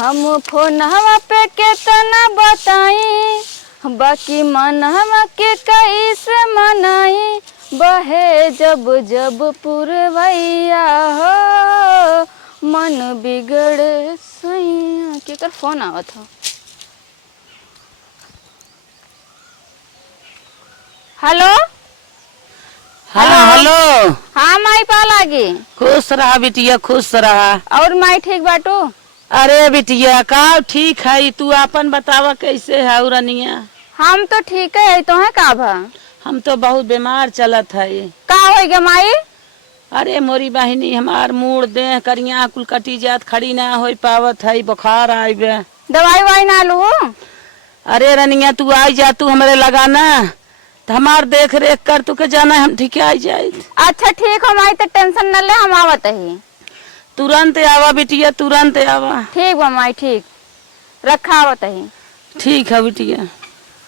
हम फोनवा पे केतना बताई, बाकी मनवा के कैसे मनाई। बहे जब जब पुरवैया हो, मन बिगड़े सैया। केकर फोन आवत हो? Hello hello. हाँ माई पा लागी। खुश रहा बिटिया, खुश रहा। और माई ठीक बाटू? अरे बिटिया का ठीक है, तू अपन बतावा कैसे है रनिया? हम तो ठीक है, तो है का भा? हम तो बहुत बीमार चलत है। का हो गया माई? अरे मोरी बहिनी हमार मुड़ दे करिया कुल कटी जात, खड़ी ना हो पावत है, बुखार आइबे। दवाई वाई ना लू? अरे रनिया तू आई जा, तू हमारे लगाना तो हमार देख रेख कर, तू के जाना हम ठीक आई जाए। अच्छा ठीक हो माई, तो टेंशन न ले, हम आवत ही। तुरंत आवा बिटिया, तुरंत आवा। ठीक बा माई, ठीक रखा आवत ही। ठीक है बिटिया।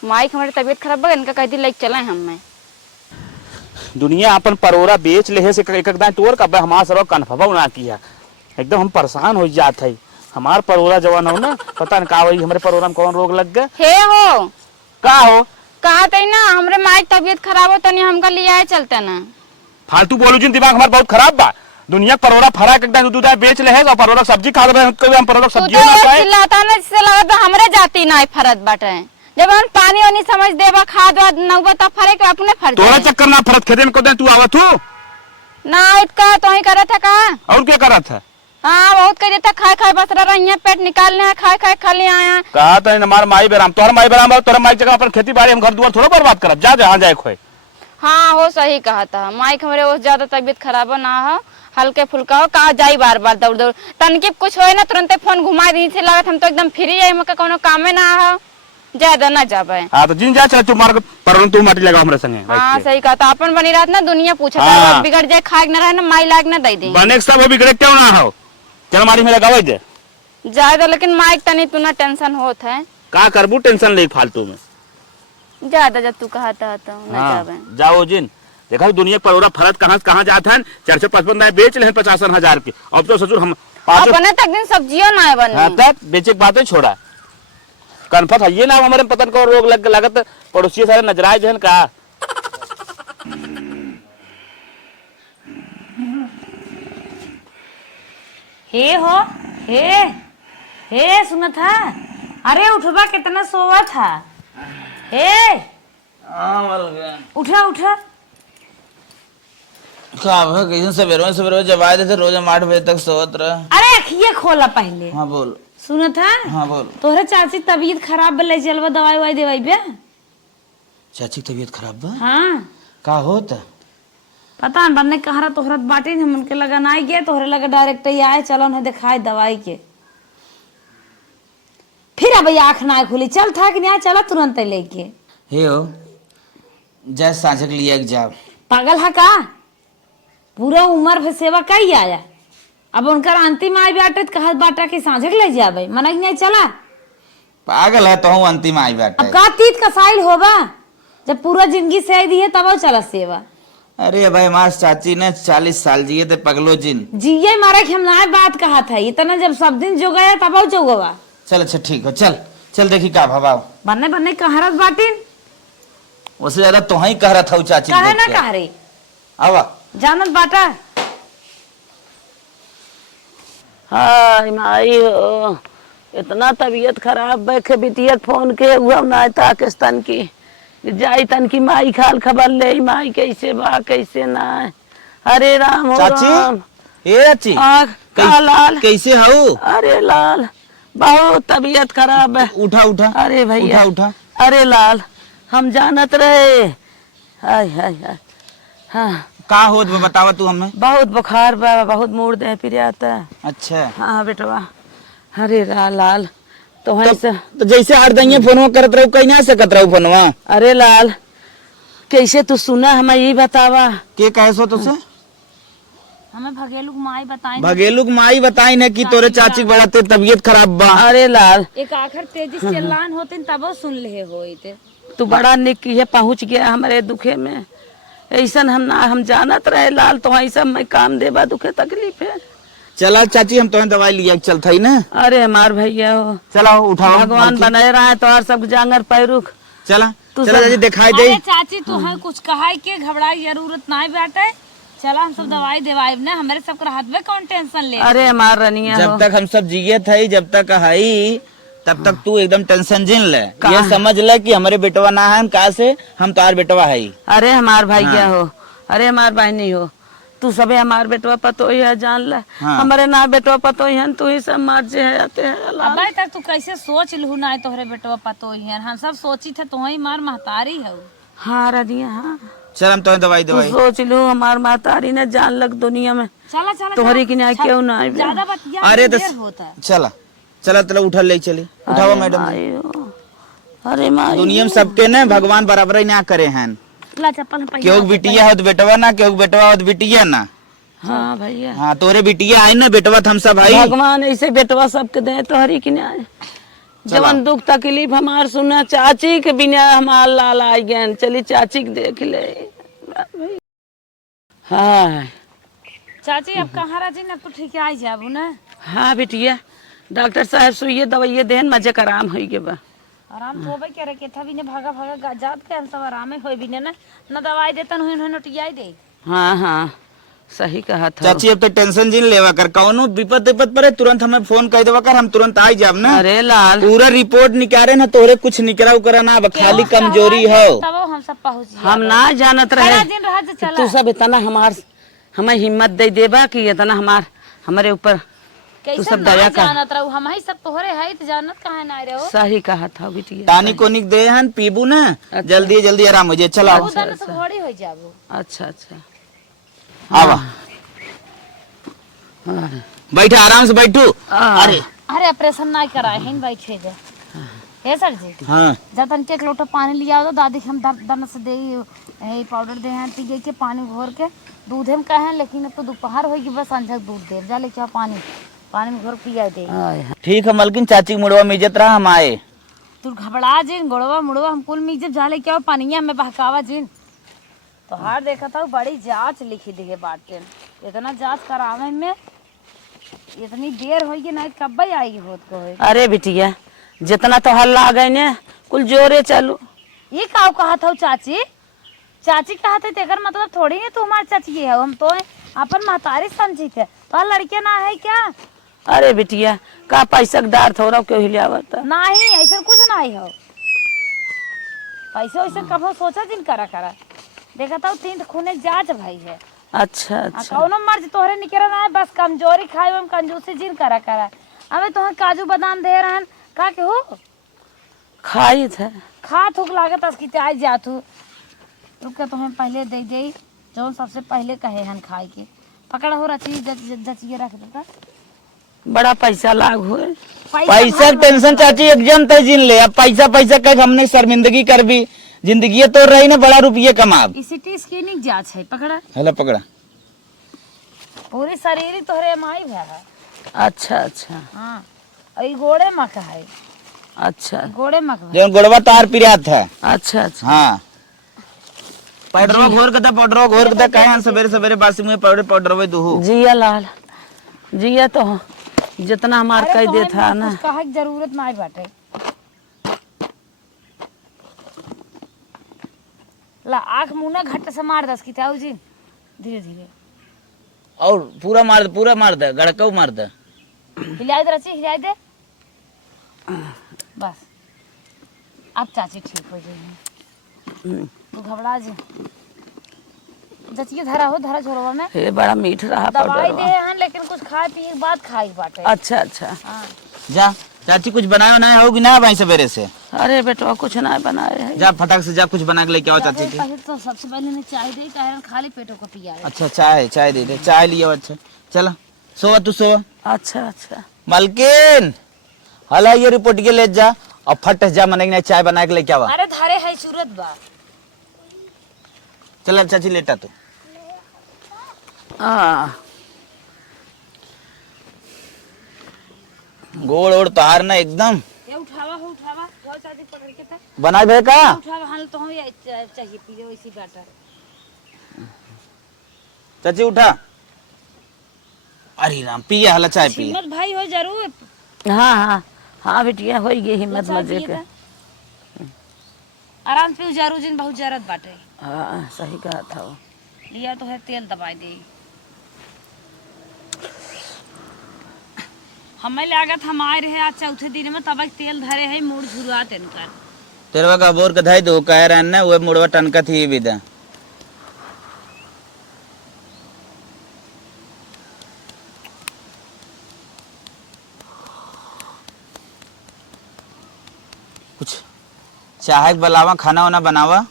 माई हमारी तबीयत खराब है, इनका कह दी लेके चले हम में। दुनिया अपन परोरा बेच ले से एक दाएं तोड़ कब हमार सब कन्फर्म ना किया। एकदम हम परेशान हो जात है। हमार परोरा जवान हो ना, पता न का वही हमारे परोरा में कौन रोग लग गए। हे हो का हो कहा थे ना हमरे माई तबीयत खराब हो, तनी हमका ले आए चलते ना। फालतू बोलू जिन, दिमाग हमार बहुत खराब बा। दुनिया परोरा फरा के एकदम दूध बेच ले है, परोरा सब्जी खा रहे हैं, हम परोरा सब्जी ना खाए। चिल्लाता ना, जिससे लगा तो हमरे जाती ना फरत बाटे। जब हम पानी वानी समझ देबा, खाद वाद नौबा तब फरे के अपने फर तोरा चक्कर ना फरत, खेते में को दे तू आवत हो ना उठ का तो ही करे था का। और क्या करत है? हाँ बहुत करे था, खाए खाए बस रहा यहाँ पेट निकालने है, खाए खाए खाली आया। कहा था हमार माई बेराम, तोहर माई बेराम, तोहर माई जगह अपन खेती बाड़ी हम घर दुआर थोड़ा बर्बाद करब। जा जहाँ जाए खोए। हाँ हो सही कहा था माई, हमारे वो ज्यादा तबीयत खराब ना हो, हल्के फुल्का हो, कहा जाई बार बार दौड़ दौड़। तनकी कुछ हो ना तुरंत फोन घुमा दी से लगत हम तो एकदम फ्री है, मका कोनो कामे ना हो, ज्यादा ना जाबे। हाँ तो जिन जा चल, तू मार पर तू माटी लगा हमरे संगे। हाँ सही कहा था, अपन बनी रात ना दुनिया पूछा हाँ। बिगड़ जाए, खाए ना रहे ना, माई लाग ना दे दे बने सब वो बिगड़े क्यों ना हो, चल मारी में लगावे दे ज्यादा। लेकिन माइक तनी तू ना टेंशन होत है। का करबू टेंशन ले फालतू में ज्यादा जब तू कहता तो ना जाबे। जाओ जिन देखा दुनिया परोरा फरत कहाँ से कहाँ जाता है। 455 बेच ले 50,000 की। अब तो ससुर हम अपने तक दिन सब्जियों ना बनी तक बेचे बातें छोड़ा कन्फर्म है ये ना हमारे पतन को रोग लग लागत पड़ोसी सारे नजराए जहन का। हे हो हे सुना था? अरे उठबा कितना सोवा था? हे उठा उठा। कैसे सवेरे सवेरे जब आए थे रोज हम 8 बजे तक सोत रहे। अरे अखिए खोला पहले। हाँ बोल। सुना था? हाँ बोल। तोहरे चाची तबीयत खराब बल्ले, चलवा दवाई वाई देवाई बे। चाची की तबीयत खराब बा? हाँ का होता? पता न बनने कहा तोहरत बाटे हम उनके लगा ना गए, तोहरे लगा डायरेक्ट ही आए, चलो ना दिखाए दवाई के। फिर अब आँख ना खुली, चल था कि नहीं, चला तुरंत लेके। हे हो जय सांझक लिया जा। पागल है का? पूरा उम्र भर सेवा कई आया, अब उनकर अंतिम आई बाटे कहा बाटा के सांझक ले जाबे, मना नहीं चला। पागल है तो हूँ अंतिम आई अब बाटे। का तीत का साइल होगा, जब पूरा जिंदगी सह दी है तब चला सेवा। अरे भाई हमारे चाची ने 40 साल जिए थे पगलो जिन। जिये मारे हम ना बात कहा था, इतना जब सब दिन जो गया तब चौगवा। चल अच्छा ठीक हो, चल चल देखी का भाव बनने बनने कहरत बाटिन, उससे ज्यादा तो ही कह रहा था चाची कहे ना कह रही आवा जानत बाटा। हाय माई हो, इतना तबीयत खराब बैठे बिटिया फोन के हुआ ना ताकिस्तान की जाई तन की माई खाल खबर ले, माई कैसे बा कैसे ना। अरे राम हो चाची राम। ए चाची का लाल कैसे हो? अरे लाल बहुत तबीयत खराब है। उठा उठा। अरे भैया उठा उठा। अरे लाल हम जानत रहे। हाय हाय हाय। हाँ का हो बतावा तू हमें। बहुत बुखार बा, बहुत मूड दे फिर आता। अच्छा हाँ बेटवा। अरे लाल तो जैसे आठ दइया फोनवा करत रहू कहीं ना सकत रहू फोनवा। अरे लाल कैसे तू सुना हमें ये बतावा के कहे सो तुझसे? हमें भगेलू माई बताई, भगेलू माई बताई ना कि तोरे चाची बड़ा ते तबीयत खराब बा। अरे लाल एक आखिर तेजी से चिल्लान होते तब सुन ले होते। तू बड़ा निक ये पहुंच गया हमारे दुखे में। ऐसा हम जानत रहे लाल तो ऐसा मैं काम देबा दुखे तकलीफ है। चला चाची हम तुम्हें दवाई लिया चलता ही ना। अरे हमार भैया हो, चला उठाओ भगवान बनाए रहा है तो और सब जांगर पैरुख। चला तू चला सब- चाची दिखाई दे। अरे चाची तू है कुछ कहा के घबराई जरूरत ना बाटे। चला हम सब दवाई देवाई ना, हमारे सब हाथ में कौन टेंशन ले। अरे हमार रनिया जब हो, तक हम सब जिये थे जब तक हई तब तक तू एकदम टेंशन जिन ले। कहाँ? ये समझ ले कि हमारे बेटवा ना है, हम कहा से हम तार बेटवा है। अरे हमार भैया हो, अरे हमार बहनी हो, तू सबे हमार बेटवा पतो ही है, जान ले। हाँ। हमारे ना बेटवा पतो ही है, तू ही सब मार जे है आते हैं अल्लाह। अबे तक तू कैसे सोच लू ना तोहरे बेटवा पतो ही है, हम सब सोची थे तुम्हें मार महतारी है। हाँ रनिया हाँ, चल हम तुम्हें दवाई तू दवाई सोच लो हमार महतारी ने जान लग दुनिया में चला चला तुम्हारी की न्याय क्यों ना आई। ज्यादा बतिया अरे देर दस होता है। चला चला चला उठा ले चली उठाओ मैडम। अरे माई दुनिया में सबके ना भगवान बराबर ही ना करे हैं। ला चप्पल पहन। क्यों बिटिया हो तो बेटवा ना, क्यों बेटवा हो तो बिटिया ना। हाँ भैया, हाँ तोरे बिटिया आई ना बेटवा हम सब भाई। भगवान ऐसे बेटवा सबके दे तोहरी की न्याय। जवन दुख तकलीफ हमार सुना, चाची के बिना हमार लाल आई गए, चली चाची के देख ले। हाँ चाची अब कहाँ राजी ना, तो ठीक आई जाबू ना। हाँ बिटिया, डॉक्टर साहब सुइए दवाइये देन मजे का आराम हो गए बा। आराम होबे करे के था भी ने भागा भागा जात के हम सब आराम होई भी ने ना दवाई देतन हुई न नोटियाई दे। हाँ हाँ सही कहा था। चाची अब तो टेंशन जिन लेवा कर, कौनो विपद विपद पड़े तुरंत हमें फोन कर देवा कर, हम तुरंत आई जाब ना। अरे लाल, पूरा रिपोर्ट निकाले ना, तोरे कुछ निकला उकरा ना, अब खाली कमजोरी हो। तब हम सब पहुंच हम ना जानत रहे खड़ा दिन रहा जे कि चला। तू सब इतना हमें हिम्मत दे देबा कि इतना हमारे ऊपर तू कैसे सब ना दया कर। जानत रहू, हम ही सब तोहरे है त जानत कहां ना रहो। सही कहा था बिटिया। टानी कोनिक दे हन पीबू ना, जल्दी जल्दी आराम हो जाए। चला बहुत दिन से घोड़ी हो जाबू। अच्छा अच्छा आवा बैठे आराम से बैठू। हाँ। अरे अरे ऑपरेशन ना कराए हैं बैठे जे। हे सर जी, हाँ जब तन के एक लोटा पानी लिया दो दादी के हम दन से दे ये पाउडर दे हैं पी के पानी घोर के दूध हम कहे, लेकिन अब तो दोपहर होगी बस संझक दूध दे जा ले क्या पानी में घोर पिया दे। आय, ठीक है मलकिन, चाची मुड़वा में इज्जत रहा हम आए। तू घबरा जिन गोड़वा मुड़वा हम कुल में जब जा ले क्या पानिया में बहकावा जिन। तो हार देखा था बड़ी जांच लिखी दी है बाटे, इतना जांच करावे में इतनी देर होगी ना कब आई होत को है। अरे बिटिया जितना तो हल्ला आ गए ने कुल जोरे चलू। ये का कहा था चाची, चाची कहा थे तेकर मतलब थोड़ी है तू हमारी चाची है, हम तो अपन महतारी समझी थे तो लड़के ना है क्या। अरे बिटिया का पैसा के डार थोड़ा क्यों हिलावत। नहीं ऐसा कुछ नहीं हो, पैसे वैसे कभी सोचा जिन करा देखा था तीन खूने जांच भाई है। अच्छा अच्छा कौनो मर्ज तोहरे निकल ना है, बस कमजोरी खाए हम कंजूसी जिन करा अबे तुम्हें काजू बादाम दे रहन का के हो खाई थे। खा थूक लागत असकी आई जा तू रुक के तुम्हें पहले दे दे जो सबसे पहले कहे हन खाए के पकड़ा हो रची जचिए रख देता। बड़ा पैसा लाग हुए। पैसा टेंशन चाची एकदम तय जिन ले। अब पैसा पैसा कह हमने शर्मिंदगी कर भी, जिंदगी तो रही ना बड़ा रुपये कमाब। सीटी स्कैनिंग जांच है पकड़ा हेलो पकड़ा पूरी शरीर तोहरे माई भे है। अच्छा अच्छा हाँ ई गोड़े मक है, अच्छा गोड़े मक है। जो गोड़वा तार पिरा था। अच्छा अच्छा हाँ पाउडर घोर के पाउडर घोर के कहे सवेरे सवेरे बासी मुँह पाउडर वे दूहू। जिया लाल जिया तो जितना हमार अरे कह तुम्हें दे था ना। कुछ कहे की जरूरत ना बाटे। ला आँख मुँह ना घट से मार दस की ताऊ जी धीरे धीरे और पूरा मार दे गड़कऊ मार दे। हिलाई दे रची हिलाई दे बस अब चाची ठीक हो जाएगी। तू घबरा जी जचिए धरा हो धरा झोरवा में हे बड़ा मीठ रहा दवाई दे पाउडर। हन लेकिन कुछ खाए पिए के बाद खाई बाटे। अच्छा अच्छा हाँ जा चाची कुछ बनाया ना होगी ना भाई सवेरे से। अरे बेटवा कुछ ना बनाए है। जा फटाक से जा कुछ बना के लेके आओ चाची के। पहले तो सबसे पहले ने चाय दे कारण खाली पेटों को पिया है। अच्छा चाय दे दे, चाय लियो। अच्छा चलो सोवा तू सोवा। अच्छा अच्छा मलकिन हला ये रिपोर्ट के ले जा और फट जा मने चाय बना के लेके आवा। अरे धारे है सूरत बा चल चाची लेटा तू। हाँ गोड़ ओड़ तहार ना एकदम ये उठावा जाओ चाची पकड़ के था बना भे का। उठावा हाल तो हम चाहिए पी वैसी बाटा। चाची उठा अरे राम पिए हला चाय पिए। हिम्मत भाई हो जरूर। हाँ हाँ हाँ बिटिया हो गई हिम्मत चाय मजे पिए के। ता। आराम से जरूर जिन बहुत जरूरत बाटे। हाँ सही कहा था वो। लिया तो है तेल दबाई दे। हमें लागत हम आए रहे आज चौथे दिन में तब तेल धरे है मूड झुरुआ तेनकर। तेरवा का बोर कधाई दो कह रहा ना वो मुड़वा टनका थी विदा। कुछ चाहे बनावा खाना वाना बनावा।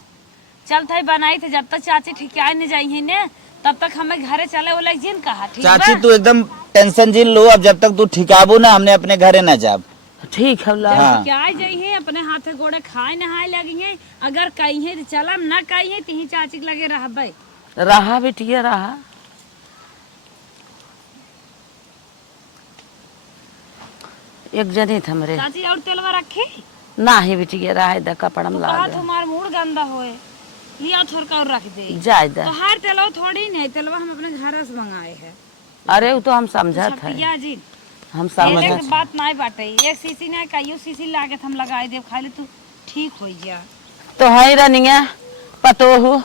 चल थाई बनाई थे जब तक चाची ठिकाए नहीं जाई है ने तब तक हमें घरे चले वाला जिन कहा ठीक चाची बा? तू एकदम टेंशन जिन लो अब जब तक तू ठिकाबू ना हमने अपने घरे ना जाब। ठीक है लाल। हाँ। क्या जाई है अपने हाथे गोड़े खाए नहाए लगी है अगर कही है तो चलम ना कही है तीही चाची के लगे रहबे। रहा बिटिया रहा। एक जनी थे हमरे चाची और तेलवा रखी ना ही बिटिया रहा इधर कपड़ा में ला कहा दे। तुम्हार मूड गंदा होए लिया थोड़ का और रख दे। जाए दे। तो हर तेलवा थोड़ी नहीं तेलवा हम अपने घर से मंगाए है। अरे वो तो हम समझा था छपिया जी हम ये समझ। बात नहीं बाटे एक सीसी नहीं कईयो सीसी लागे हम लगाए देव खाली तू ठीक हो जा। तो है रनिया पतो हो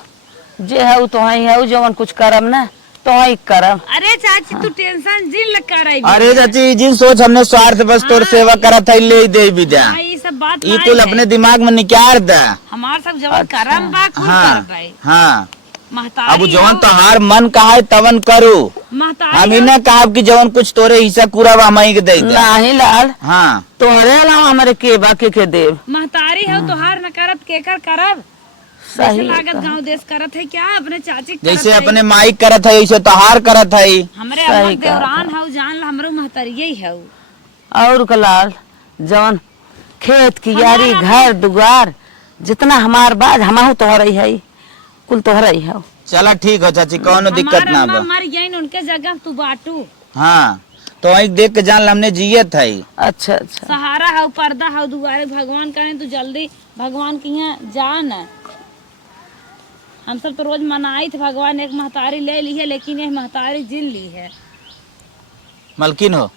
जे है तो है जवन कुछ करम ना तो है करम। अरे चाची तू टेंशन जिन लग कर आई। अरे चाची जिन सोच हमने स्वार्थ बस तोर सेवा करा था ले दे विदा। हाँ, ये सब बात ये नहीं कुल है। अपने दिमाग में निकाल दा। हमार सब जवन करम बा कुल हाँ करबै। हाँ महतारी अब जवन हो- तोहार मन कहा है तवन करो। महतारी हम ही हो- ना कहा कि जवन कुछ तोरे हिस्सा पूरा हम ही के दे दे। नहीं लाल हाँ तोहरे अलावा हमारे के बाकी के देव। महतारी हो तोहार न करत केकर करब। जैसे सही लागत गांव देश करत है क्या अपने चाची के जैसे करत है। अपने माई करत है वैसे तोहार करत है। हमरे सही अम्मा कहा देवरान हो जान ला हमरो महतारी हो। और कलाल जवन खेत की यारी घर दुआर जितना हमार बाज हमहू तोहरे है कुल तोहरे है। चला ठीक हो चाची कौनो दिक्कत हमार ना अम्मा बा। मर गई उनके जगह तू बाटू। हाँ तो वही देख के जान ला हमने जियत है। अच्छा अच्छा सहारा हो पर्दा हो दुआरे भगवान करे तू जल्दी भगवान के यहाँ जा न। हम सब तो रोज मनाई थे भगवान एक महतारी ले ली है लेकिन ये महतारी जिन ली है। मलकिन हो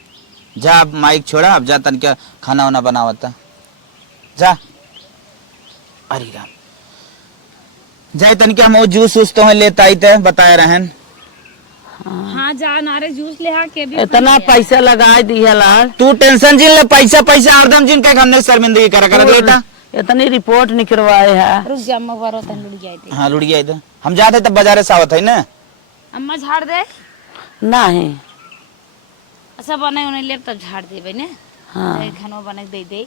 जा अब माइक छोड़ा अब जा तन क्या खाना वाना बनावता जा। अरे राम जाए तन क्या हम जूस वूस तो लेता ही थे बताए रहन। हाँ जा नारे जूस ले के भी इतना पैसा लगा दिया लाल। तू टेंशन जिन ले पैसा पैसा हरदम जिन के हमने शर्मिंदगी कर लेता। इतनी रिपोर्ट निकलवाए है। रुक जा अम्मा बारो तन लुट जाए थे। हाँ लुड़िया इधर हम जाते तब बाजारे से आवत है ना। अम्मा झाड़ दे। नहीं अच्छा बने उन्हें ले तब झाड़ देबे ने। हाँ खाना बने दे दे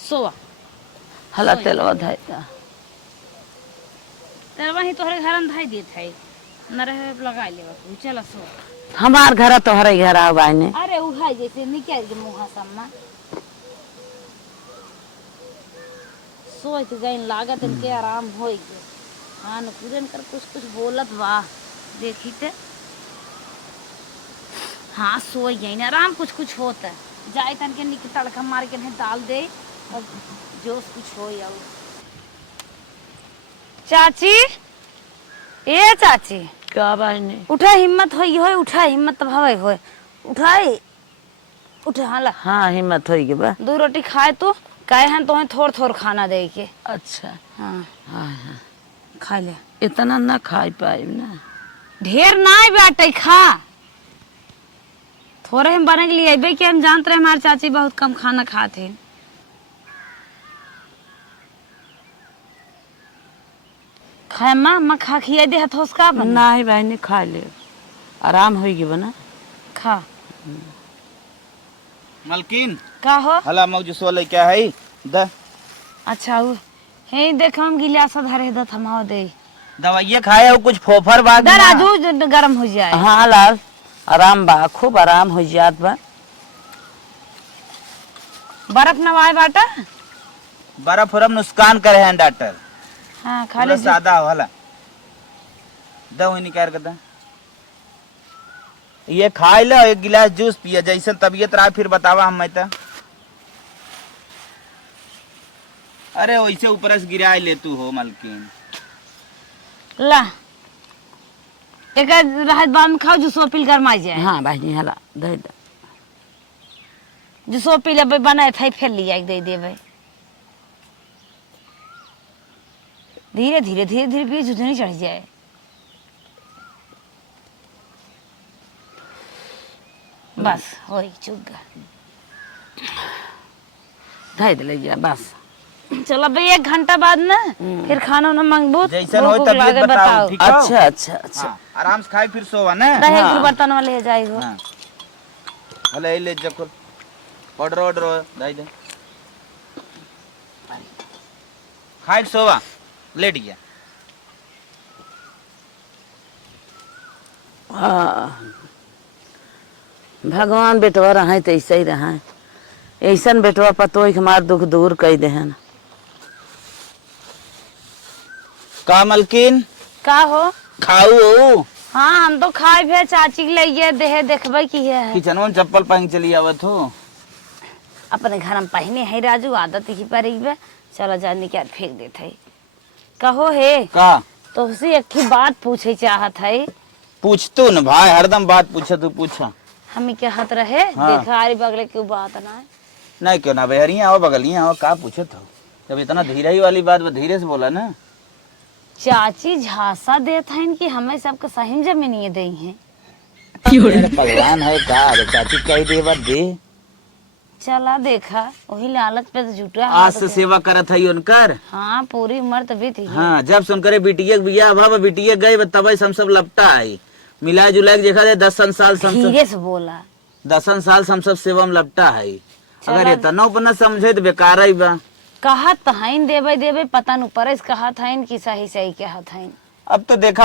सोवा हला तेलवा धाइता। तेरे वही तोहरे घर में धाई देत है न रहे लगा ले तू चल सो। हमार घर तोहरे घर आवा ने। अरे उ है जैसे निकाल के मुंह सम्मा सोच गई लागत इनके आराम हो गए। हाँ न पूरन कर कुछ कुछ बोलत वाह देखी ते। हाँ सो गई न आराम कुछ कुछ होता जाए तन के निक तड़का मार के डाल दे और जोश कुछ हो या चाची ए चाची क्या बाने उठा हिम्मत होई होय उठा हिम्मत भवे होय उठाई उठा हाला। हाँ हिम्मत होई के बा। 2 रोटी खाए तो कहे हैं तो थोड़ थोड़ खाना दे के। अच्छा हाँ हाँ हाँ खा ले इतना ना खाई पाई ना। ढेर ना बाटे खा थोड़े हम बने के लिए अबे कि हम जानते रहे हमारे चाची बहुत कम खाना खाते हैं। खाए माँ खा खिया दे हथोस का बना नहीं बहनी खा ले आराम होई के बना। खा मलकिन का हो हला मौज सोले क्या है द अच्छा वो हे देख हम गिलास धरे द थमाओ दे दवाइये खाए हो कुछ फोफर बाद दर आजू जो गरम हो जाए। हाँ लाल आराम बा खूब आराम हो जात बा। बर्फ नवाए बाटा बर्फ उरम नुकसान करे हैं डॉक्टर। हाँ खाली खाली सादा हो हला दवाई निकाल के दा ये खाए लो एक गिलास जूस पिया जैसे तबीयत रहा फिर बतावा हम मैं तो। अरे वैसे ऊपर से गिरा ले तू हो मलकिन ला एक रहत बाद में खाओ जूसो पील गरमाई जाए। हाँ बहनी हला दे दे। जूसो पी लेबै बनाए थे फेर लिया दे देबै। धीरे धीरे धीरे धीरे पी जुझनी चढ़ जाए। बस होई चुग्गा दे दे ले जा बस। चलो भाई 1 घंटा बाद ना फिर खाना ना मांगबो जैसन हो तबीयत बताओ, ठीक हो? अच्छा अच्छा अच्छा। हाँ, आराम से खाई फिर सोवा ना। रहे एक बर्तन वाले जाई हो। हाँ भले ले जको ऑर्डर दाई दे खाई सोवा लेट गया। हाँ भगवान बेटवा रहा तो ऐसा ही रहा। ऐसन बेटवा पतो हमार दुख दूर कर दे। का मलकिन का हो? खाऊ हाँ हम तो खाए भी चाची के लिए देहे देखबे की है। किचन में चप्पल पहन चली आवत हो। अपने घर में पहने है राजू आदत ही पड़ी बे। चलो जा निकाल फेंक देते है। कहो हे का तो उसी एक ही बात पूछे चाहत है। पूछ तू न भाई, हरदम बात पूछा तू पूछा। हम कहत रहे हाँ। देखा आरी बगले की बात ना है। नहीं क्यों ना बहरिया आओ बगलिया आओ का पूछत हो। जब इतना धीरे ही वाली बात धीरे से बोला ना। चाची झांसा देत है कि हमें सबके सही जमीनिए दे हैं। भगवान है का अरे चाची कही दे बात दे। चला देखा वही लालच पे तो जुटा। आज से सेवा करत है उनकर। हाँ पूरी उम्र तभी थी। हाँ जब सुनकर बिटिया बिया भाव बिटिया गए तब हम सब लपटा आई मिला जुला के देखा जाए 10 साल धीरे से बोला 10 साल हम सब सेवा में लपटा है। अगर इतना न समझे तो बेकार ही बा। कहत हईन देवे देवे पता न परस कहत हईन कि सही सही कहत हईन। अब तो देखा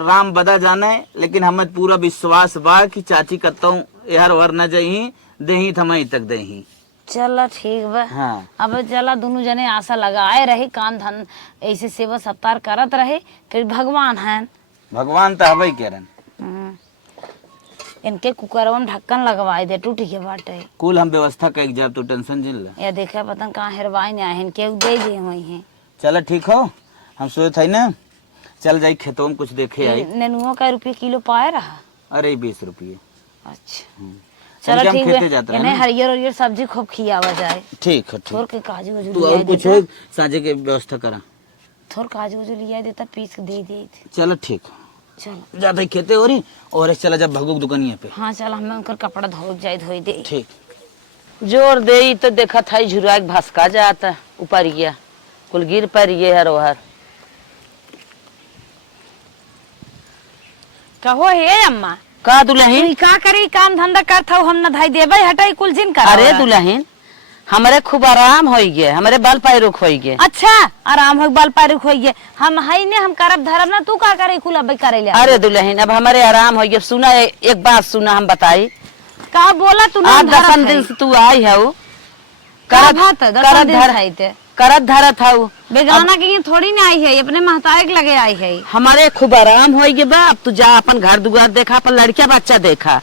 राम बदा जाने लेकिन हमें पूरा विश्वास बा कि चाची कतो यार वर न जही देही थमई तक देही। चलो ठीक बा। हाँ अब चला दोनों जने आशा लगाए रहे कान धन ऐसे सेवा सत्कार करत रहे फिर भगवान हैं। भगवान तो हवे केरन। इनके कुकरवा में ढक्कन लगवाए दे टूट के बाटे। कुल हम व्यवस्था कर जाब तो टेंशन जिन ला। या देखा पता कहाँ हेरवाई ने आहिन के दे दे वही हैं। चलो ठीक हो हम सोए थे ना चल जाई खेतों में कुछ देखे आई। नेनुआ का रुपये किलो पाए रहा। अरे 20 रुपये। अच्छा चल चलो हम ठीक खेते है जाते हैं इन्हें ना। हरियर हरियर सब्जी खूब खियावा जाए। ठीक है ठीक। थोड़ के काजू वाजू तू लिया और कुछ देता। हो साझे के व्यवस्था करा। थोड़ काजू वाजू लिया देता पीस के दे दे। चलो ठीक चलो ज्यादा खेते हो रही और चला जब भगुक दुकानिया पे। हाँ चल हमें उनकर कपड़ा धो जाए धोई दे। ठीक जोर दे तो देखा था झुरा के भसका जाता ऊपर गया कुल गिर पर ये हर ओहर। कहो हे अम्मा का दुल्हन तू का करी काम धंधा करता हम न धाई देबे हटाई कुल जिन कर। अरे दुल्हन हमारे खूब आराम हो गए हमारे बाल पैरुख हो गए। अच्छा आराम हो बाल पारुक हो गए हम हई ने हम करब धरब ना तू का करे कुल अब करे ले। अरे दुल्हन अब हमारे आराम हो गए। सुना एक बात सुना हम बताई का बोला तू ना 8-10 दिन से तू आई है करत धरत है बेगाना के ये थोड़ी ना आई है अपने महतारे के लगे आई है। हमारे खूब आराम हो गए बा। अब तू जा अपन घर दुआर देखा अपन लड़किया बच्चा देखा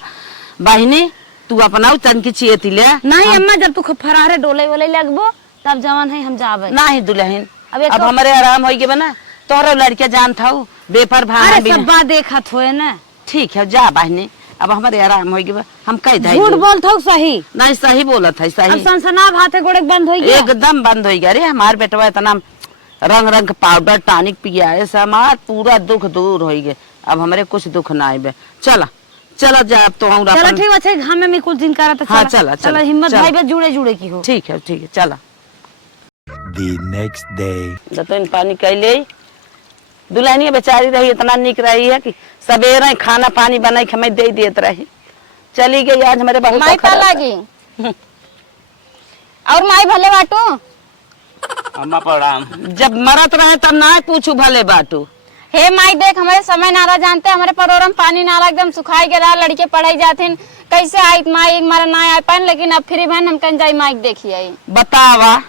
बहनी तू अपना तन की चेती ले। नहीं अम्मा जब तू फरारे डोले वोले लगबो तब जवान है हम जाबे। नहीं दुल्हन अब अब हमारे आराम हो गए बना तोहरा लड़किया जानता हूँ बेपर भाना अरे सब बात देखत होए ना। ठीक है जा बहनी अब हमारे आराम हो गए हम कह दे। झूठ बोलत हो सही नहीं सही बोला था अब सही सनसना भाते गोड़े बंद हो गया। एकदम बंद हो गया। अरे हमार बेटवा इतना रंग रंग पाउडर टॉनिक पिया है हमार पूरा दुख दूर हो गए। अब हमारे कुछ दुख ना आए। चला चला जा अब तो हम चलो ठीक अच्छे घाम में कुछ दिन करत। हाँ, चला, चला, हिम्मत चला। भाई बस जुड़े जुड़े की हो। ठीक है चला। The next day. तो पानी कैले दुल्हनिया बेचारी रही इतना निक रही है कि सवेरे खाना पानी बनाई के हमें दे देत रही। चली गई आज हमारे बहुत माई का लागी और माई भले बाटू। अम्मा प्रणाम। जब मरत रहे तब ना पूछू भले बाटू। हे माई देख हमारे समय नारा जानते हमारे परोरम पानी नारा एकदम सुखाई गया लड़के पढ़ाई जाते कैसे आई माई हमारा ना आ पान लेकिन अब फिर बहन हम कहीं जाई माइक देखी आई। बतावा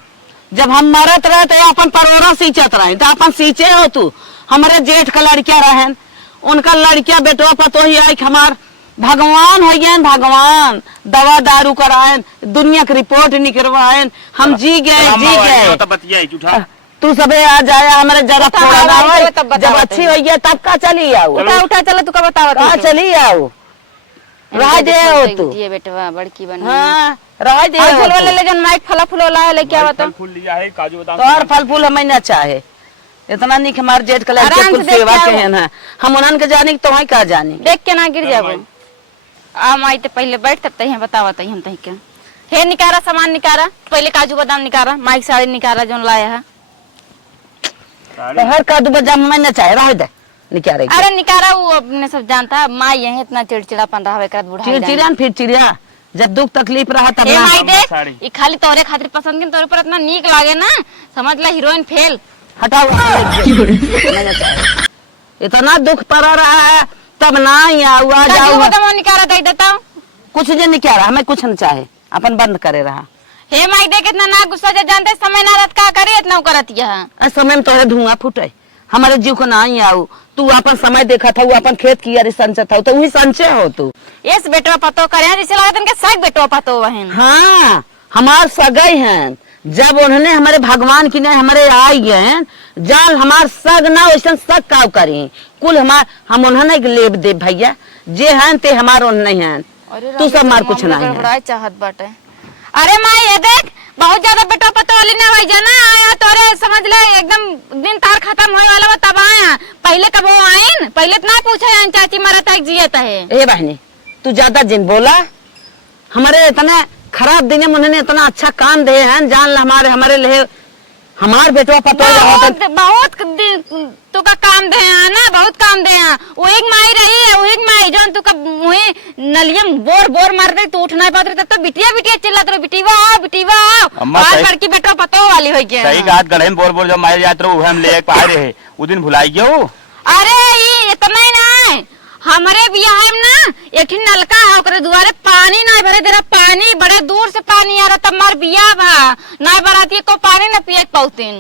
जब हम मरत रहे तो अपन परोरा सींचत रहे तो अपन सींचे हो तू। हमारे जेठ का लड़किया रहन उनका लड़किया बेटवा पतो ही आई हमार भगवान हो गए भगवान दवा दारू करायन दुनिया की रिपोर्ट निकलवायन हम जी गए। तू सबे आ जाया हमारे जरा तो थोड़ा ना हमारी होई। जरूरत तब जब बतावत अच्छी है। होई है तब का चली आओ उठा उठा चला तू का बतावत कहा चली आओ रह दे हो तू ये बेटवा बड़की बन हाँ रह दे और हो फूल वाले तू। ले जन माइक फला फूल वाला है लेके आवत फल फूल लिया है काजू बादाम तोहर फल फूल हमें न चाहे इतना निक हमार जेठ कलर के आराम कुल से देख सेवा के आओ। कहन है हम उन्हन के जानी तो वही का जानी देख के ना गिर जाबो आ माई ते पहले बैठ तब तही बतावत हम तही के हे निकारा सामान निकारा पहले काजू बादाम निकारा माइक साड़ी निकारा जोन लाया है तोहर का दू बजा मैं न चाहे रह दे निकारे अरे निकारा वो अपने सब जानता माई यही इतना चिड़चिड़ापन रहा है बुढ़ा चिड़चिड़िया फिर चिड़िया जब दुख तकलीफ रहा तब हे ना माई देख साड़ी। ई खाली तोरे खातिर पसंद के तोरे पर इतना नीक लागे ना समझ ले हीरोइन फेल हटाओ मैं न चाहे इतना दुख पड़ा रहा है तब ना ही आओ आ काजू जाओ बादाम निकारा दे देता हूं कुछ जो नहीं रहा हमें कुछ न चाहे अपन बंद करे रहा हे माई देख इतना ना गुस्सा जे जानते समय ना रत का करे इतना करत यह इस समय में तोहरे धुआं फूटे हमारे जीव को ना ही आओ तू अपन समय देखा था वो अपन खेत की यारी संचय था तो वही संचय हो तू इस बेटवा पतो करे जैसे लगता इनके सग बेटवा पतो वहन हाँ हमार सगाई हैं जब उन्होंने हमारे भगवान की ने हमारे आई हैं जान हमार सग ना वैसे सग काव करी कुल हम उन्होंने लेब दे भैया जे हैं ते हमार उन्होंने हैं तू सब मार कुछ नहीं है बड़ा चाहत बाटे अरे माई ये देख बहुत ज्यादा बेटवा पतो वाली ना होई जाना आया तोरे समझ ले एकदम दिन तार खत्म होए वाला बा तब आया पहले कब वो आइन पहले इतना पूछे आइन चाची मरा तक जियत है ए बहनी तू ज्यादा जिन बोला हमारे इतना खराब दिन में उन्होंने इतना अच्छा काम दे हैं जान ला हमारे लिए हमार बेटवा पतो बहुत बहुत तू का काम दे ना बहुत काम दे वो एक माई रही है वो एक माई जान तू का मुहे नलियम बोर बोर मार दे तू उठ नहीं पाते तब तो बिटिया बिटिया चिल्लात रहो बिटिवा अम्मा आज सही- बड़की बेटवा पतो वाली हो गया सही बात गढ़े में बोल बोल जब मारे जात रहो हम ले पाए रहे वो दिन भुलाई गयो अरे ये इतना ही ना है हमारे बियाह में ना एक ही नलका है ओकरे दुआरे पानी नहीं भरे दे रहा पानी बड़े दूर से पानी आ रहा तब मार बियाह बा नहीं बराती को पानी न पिए पौतीन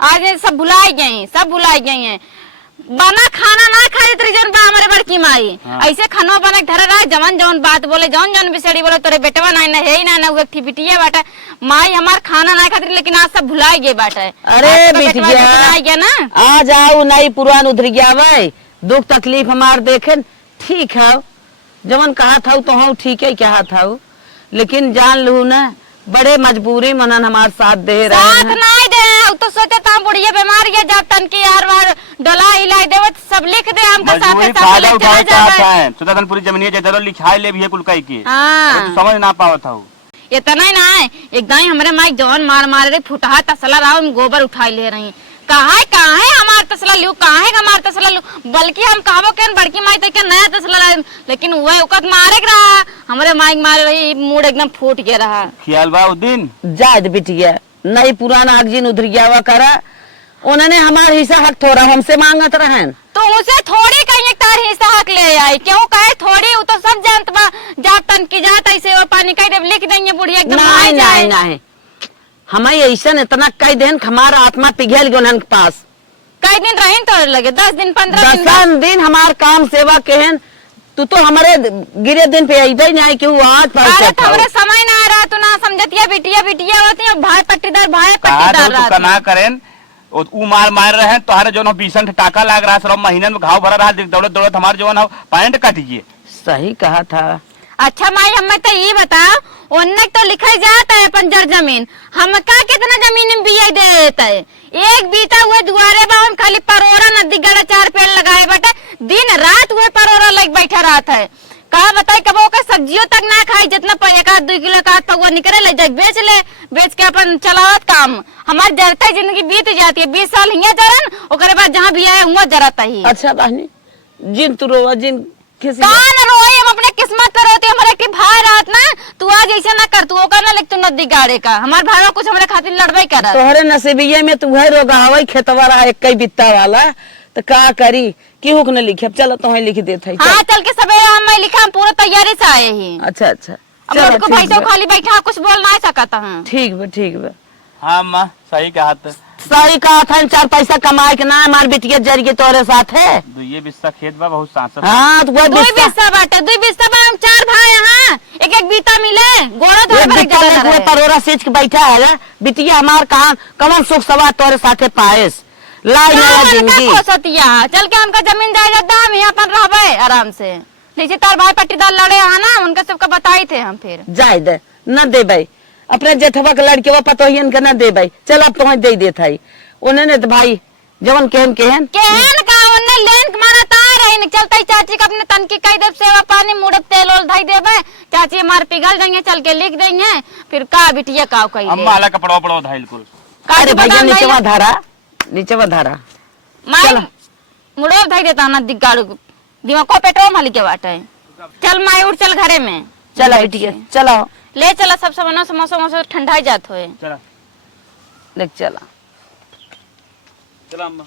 आज ये सब भुलाई गई हैं बना खाना ना खाई त्रिजन बा हमारे बड़की माई ऐसे खाना बना के धरे रहा जवन जवन बात बोले जवन बिसड़ी बोले तोरे बेटवा नहीं है ही ना वो बिटिया बाटा माई हमार खाना ना खाती लेकिन आज सब भुलाई गए बाटा अरे बिटिया ना आ जाओ नई पुरान उधर गया भाई दुख तकलीफ हमार देखे ठीक है जवन कहा था तो हाँ ठीक है कहा था लेकिन जान लू ना बड़े मजबूरी मनन हमार साथ दे रहे साथ हैं नहीं दे तो सोचे था बुढ़िया बीमार है जब तन की यार बार डोला हिलाई दे सब लिख दे हमको साथ मजबूरी साथ फायदा ले उठाए चला चाहता जाता है सुदातन पूरी जमीन जदरो लिखाई ले भी है कुल कई की हाँ तू समझ ना पावत हूँ इतना ही ना है एकदम ही हमारे माइक जवान मार रहे फुटहा तसला रहा हम गोबर उठाई ले रही कहाँ है हमार तसला लियो कहाँ है हमार तसला लियो बल्कि हम कहबो के बड़की माई तक नया तसला लाए लेकिन वह उकत मारे के रहा हमारे माइक मारे रही मूड एकदम फूट गया रहा ख्याल बा उस दिन जायद बिटिया नई पुराना आगजिन उधर गया हुआ करा उन्होंने हमारा हिस्सा हक थोड़ा हमसे मांगत रहे तो उसे थोड़ी कहीं तार हिस्सा हक ले आई क्यों कहे थोड़ी वो तो सब जानत बा जात तन की जात ऐसे वो पानी कह दे लिख देंगे बुढ़िया एकदम नहीं नहीं जाए नहीं हमें ऐसा इतना कई दिन हमारा आत्मा पिघल गया उनके पास कई दिन रही तो लगे 10 दिन 15 दिन 10 दिन हमार काम सेवा कहन तू तो हमारे गिरे दिन पे आई नहीं कि आज अरे तो हमारा समय ना आ रहा तू ना समझतिया बिटिया होती है भाई पट्टीदार कहा रहा तो ना करें ऊ मार रहे हैं तोहरे जो बीसन टाका लाग रहा है महीने में घाव भरा रहा दौड़त दौड़त हमारे जो पैंट कट गए सही कहा था अच्छा माई हमें तो ये बता उन्ने तो लिखा जाता है पंजर जमीन हमका कितना जमीन में बिया दे देता है एक बीता हुए दुआरे बा हम खाली परोरा नदी गड़ा 4 पेड़ लगाए बेटा दिन रात हुए परोरा लग बैठा रहता है कहा बताए कब का सब्जियों तक ना खाई जितना 1-2 किलो का पगवा निकले ले जाए बेच के अपन चलावत काम हमारे जरता जिंदगी बीत जाती है 20 साल हिया जरन ओकरे बाद जहाँ भी आए हुआ जरता ही अच्छा बहनी जिन तू रोवा जिन किसी कान रोए हम अपने किस्मत पर होते हमारे के भाई रात ना तू आज ऐसा ना कर तू ओका ना लिख तू नदी गाड़े का हमार भाई कुछ हमारे खातिर लड़बे कर तोहरे नसीबिये में तू है रोगा हवाई खेतवा रहा एक कई बित्ता वाला तो का करी केहू के न लिखे चलो तो लिख देते है हाँ चल के सवेरे हम लिखा हम पूरा तैयारी से आए ही अच्छा अच्छा अब चलो, उसको ठीक भाई तो बा। खाली बैठा कुछ बोल नहीं सकता है ठीक बा हाँ माँ सही कहा सही कहा था, 4 पैसा कमाए के ना हमार बिटिया जरिए तोरे साथ है। ये बिस्सा खेत बा बहुत सांसद। हाँ तो वो दुई बिस्सा बाटे, दुई बिस्सा बा, हम 4 भाई यहाँ, एक एक बीता मिले, गोड़ा धोए पर एक जगह ना रहे। परोरा सेच के बैठा है ना बिटिया हमार, कहाँ कमन सुख सवा तोरे साथे पाएस लाई नया जिंदगी। चल के उनका जमीन जायदाद दाम यहाँ पर रहबे आराम से। जैसे तार भाई पट्टीदार लड़े है ना, उनका सबका बताई थे हम। फिर जाय दे न देबै, अपने जेठवा के लड़के वो पतोहियन के न देबै। चल अब तो दे देत है उन्हें तो भाई जवन केहन केहन केहन का उन्ने लेन के मारा ता रही चलते चाची का अपने तनकी कह दे, सेवा पानी मुड़त तेल ओल धई देबे, चाची हमार पिघल जाएंगे, चल के लिख देंगे। फिर का बिटिया का कही अम्मा वाला कपड़ा पड़ो धाइल कुल। अरे भैया नीचेवा धारा, नीचेवा धारा माई मुड़ो धई देता ना दिगाड़ दिमाग को पेट्रोल माली के बाटे। चल माई उठ, चल घरे में। चला बिटिया चलो ले चला, सब सामान समोसा वोसा ठंडा जात होए। चला देख चला चला अम्मा।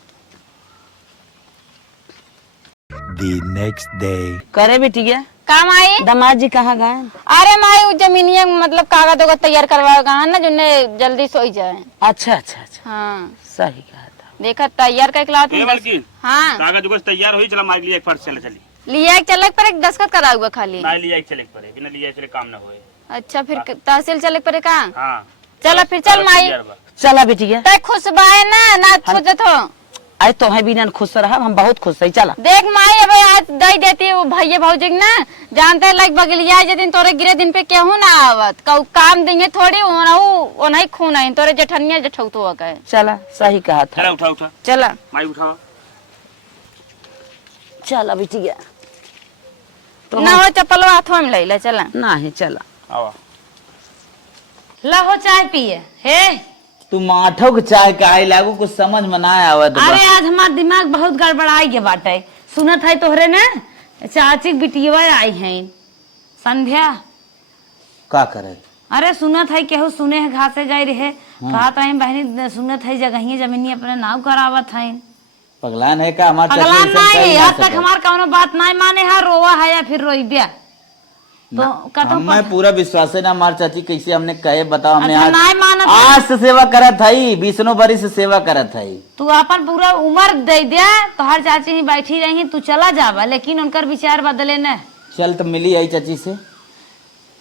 The next day. करे बिटिया काम आई दामाद जी कहाँ गए? अरे माई उ जमीनिया मतलब कागज वगैरह तैयार करवाएगा ना, जुन्ने जल्दी सोई जाए। अच्छा अच्छा अच्छा हाँ सही कहा था। देखा तैयार का एक लात ए बल्कि हाँ कागज उगज तैयार होई, चला माइक लिया एक फर्स्ट चले चली। लिया एक चले पर एक दस्तखत करा हुआ खाली। ना लिया एक चले पड़े, बिना लिया चले काम ना होए। अच्छा फिर तहसील चले पड़े का? हां चला फिर चल माई। चला बिटिया तय खुश बाए ना सोचत हो। आज तो है बिना खुश रहा, हम बहुत खुश है। चला देख माई अब आज दई देती वो भैया भौजी ना, जानते लाइक बगलिया जे दिन तोरे गिरे दिन पे केहू ना आवत, कऊ काम देंगे थोड़ी ओनही खून है तोरे जेठनिया जेठौतो हो गए। चला सही कहा था। चला उठा उठा चला माई उठाओ। चला बिटिया तो ना हो चप्पल हाथों में ले ले। चला नहीं चला आओ ला हो चाय पिए हे। तू माठो के चाय के आई लागू कुछ समझ में ना आवत। अरे आज हमार दिमाग बहुत गड़बड़ाई के बाटे। सुनत है तोहरे ने चाची के बिटिया आई है संध्या। का करे? अरे सुनत है केहू सुने है घासे जाई रहे, कहा तो बहनी सुनत है जगह जमीनी अपने नाव करावत है। पगलान है का? हमार अगला नहीं, आज तक हमार कौनो बात नहीं माने है, रोवा है या फिर रोइबिया तो कतो हमें पूरा विश्वास है ना हमार चाची कैसे हमने कहे बताओ। हमने अच्छा, नहीं मानत आज से सेवा करत हई, 20 बरी से सेवा करत हई। तू अपन पूरा उम्र दे दे तो हर चाची ही बैठी रही, तू चला जावा, लेकिन उनकर विचार बदले न। चल तो मिली आई चाची से,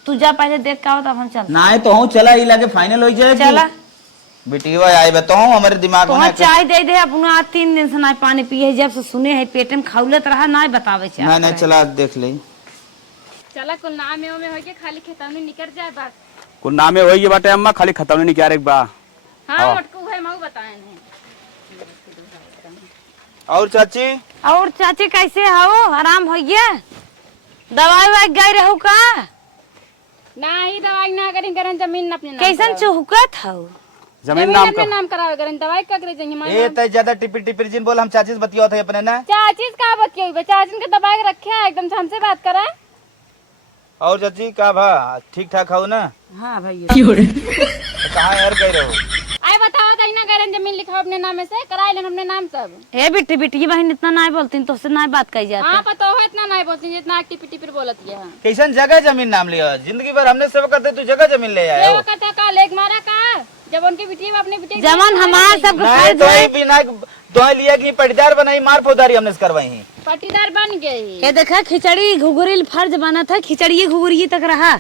तू जा पहले देख का हो तब हम चल। ना तो हूँ चला ही लगे फाइनल हो जाए। चला बेटिया आई बताओ हमारे दिमाग में चाय दे दे अपना। 3 दिन से ना पानी पिए, जब से सुने है पेट में खाउलत रहा ना बतावे चाय। नहीं चला देख ले। चला कुल नाम में हो गया, खाली खेतौनी निकल जाए बस। कुल नामे होई ये बाटे अम्मा, खाली खतौनी नहीं क्या रे बा। हाँ मोटकू है मऊ बताए नहीं। और चाची और चाची कैसे हो? आराम हो गया? दवाई वाई गई रहू का? ना ही दवाई ना करें, करन जमीन अपने नाम कैसन चुहकत हो? जमीन नाम अपने नाम करावे, करन दवाई का करे जाएंगे मां। ए त ज्यादा टिपिर टिपिर जिन बोल, हम चाची से बतियो थे अपने ना। चाची का बतियो बे, चाची के दवाई रखे है एकदम से हमसे बात करा। और चाची का भा ठीक ठाक हो ना? हाँ भैया कहाँ यार गए रहो? आए बताओ तो ना करन जमीन लिखाओ अपने नाम से, कराई लेन अपने नाम सब। हे बिट्टी बिट्टी बहन इतना ना बोलती तो से ना बात कही जाती। हां पता हो इतना नहीं बोलती जितना टिपी टिपी बोलत है। कैसन जगह जमीन नाम लिया? जिंदगी भर हमने सेवा करते, तू जगह जमीन ले आया सेवा करता का लेग मारा का, जब उनकी बिटिया अपने बिटिया जमन हमार सब नहीं दोई बिना दोई लिया कि पटदार बनाई, मार फौदारी हमने से करवाई है। पट्टीदार बन गई। ये देखा खिचड़ी घुघुरी फर्ज बना था, खिचड़ी घुघुरी तक रहा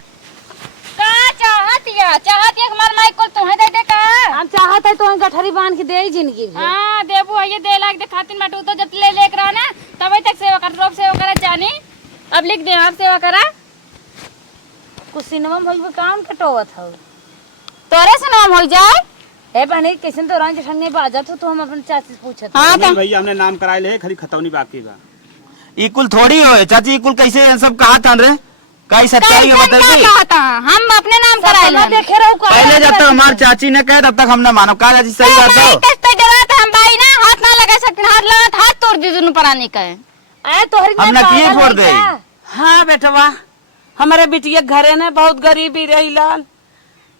का चाहतिया हमार माई को तू है दे दे का। हम चाहत है तो हम गठरी बांध के दे जिंदगी भर। हां देबू ये दे लाग दे खातिन बाटू तो जब ले लेकर आना तब तक सेवा कर, रोब सेवा करा जानी। अब लिख दे आप सेवा करा। कुछ सिनेमा में भइल काम कटोवत हो तोरे से नाम हो जाए। हे बहनी कैसन तो रंज ठन्ने बाजत हो तो हम अपन चाची से पूछत। हां तो भैया हमने नाम कराए ले, खाली खतौनी बाकी बा। ई कुल थोड़ी हो चाची, ई कुल कैसे सब कहा था रे? काई सच्चाई है बताइए। हम अपने नाम कराए ले देखे रहो का पहले जब तक हमार चाची ने कहे तब तक हम ना मानो। का चाची सही बात है? तो जरूरत हम भाई ना हाथ ना लगा सकते, हाथ लगा हाथ तोड़ दी दोनों परानी का। आए तोहरी हम ना किए फोड़ दे। हाँ बेटवा हमारे बिटिया घरे ने बहुत गरीबी रही लाल,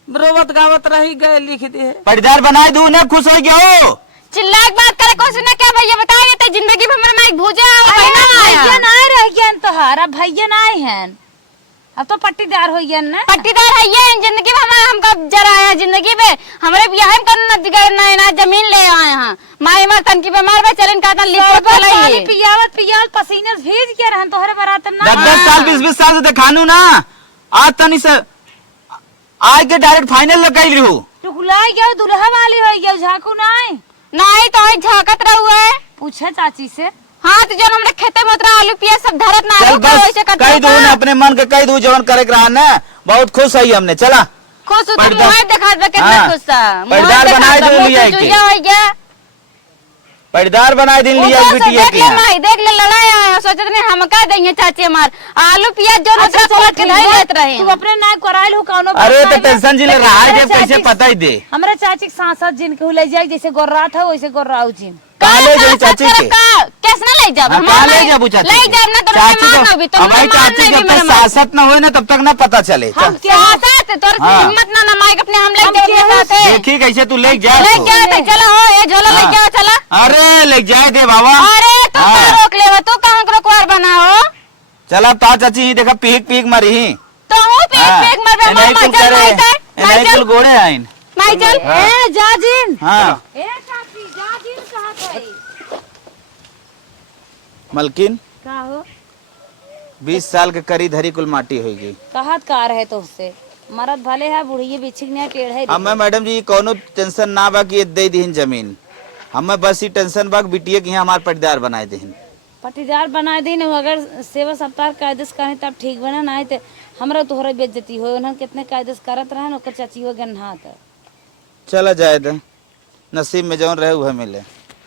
रोवत गावत रही गए लिख दे। पटदार बनाए दू ना खुश हो गया हो। चिल्ला के बात करे कुछ ना क्या भैया बताइए तो जिंदगी में हमारा माइक भूजा भैया ना रह गया तोहारा, भैया ना हैं अब तो पट्टीदार हो गया ना। पट्टीदार है ये जिंदगी में हमारा हमका जराया, जिंदगी में हमरे बियाह में करना ना जमीन ले आए हैं माई मार तन की बीमार बा चलन का तन लिखत पानी चलाई पियावत पियावत पसीने से भीज के रहन तोहरे बरात ना 10 साल 20 साल से दिखानू ना आज तनी से आज के डायरेक्ट फाइनल लगाई रहू तू हुलाई गया दुल्हा वाली हो गया झाकू नाई नहीं तो झाकत रहुए पूछे चाची से हाँ तो जो हमरे खेते में उतरा आलू पिया सब धरत ना चल आलू बस वैसे कर कई दू ने अपने मन के कई दू जवन करे रहा ना बहुत खुश है हमने चला खुश तो पर्दा- मुंह दिखा दे कितना हाँ, खुश था पर्दार बनाए दे लिया के। जुया हो गया पैदार बनाए दिन लिया ऊपर से बिटिया देख के ले यहाँ। माई देख ले लड़ाई आया सोचत नहीं हम का देंगे चाची मार आलू पिया जो अच्छा, उतरा चलो पलट के ठीक धई है। लेत रहे तू अपने नाक कराइल हो कौनो अरे बात तो नहीं टेंशन जी ले लेकिन रहा है हमारे जब कैसे चाची- पता ही दे हमारे चाची के सांसद जिन के ले जाए जैसे गोर्रा था वैसे गोर्राऊ जिन काले जो चाची के कैसे ना ले जाब हाँ, कहाँ ले जाबू चाची ले के? जाब ना तो चाची मान तो भी तो हमारी चाची जब तक सासत न हुए ना तब तक ना पता चले हम चल। क्या साथ तोर हाँ। हिम्मत ना माइक अपने हम ले हम जाओ केहू साथ देखी कैसे तू ले जा ले तो। जा तो चलो हो ये झोला ले हाँ। जाओ चला अरे ले जाए दे बाबा अरे तू हाँ। का रोक ले तू कहां को रोकवार बनाओ चला ता चाची ही देखा पीक पीक मरी ही तो हूं पेट मर बे नहीं कुल करे नहीं कुल गोड़े आइन माई चल ए जाजिन हाँ ए चाची जाजिन कहा था मलकिन का हो 20 साल के करी धरी कुल माटी होगी कहत का रहे तो उससे मरद भले है बुढ़िए बिछिक ने टेढ़ है हमें मैडम जी कोनो टेंशन ना बा कि दे दीन जमीन हमें बस ही टेंशन बा कि बिटिया की हमार पटदार बनाए दीन पटीदार बना दी न अगर सेवा सप्ताह कायदेस करे तब ठीक बना ना तो हमरा तोहरा बेइज्जती हो उन्हन कितने कायदेस करत रहे ओकर चाची हो गन्हा त चला जाए दे नसीब में जौन रहे वह मिले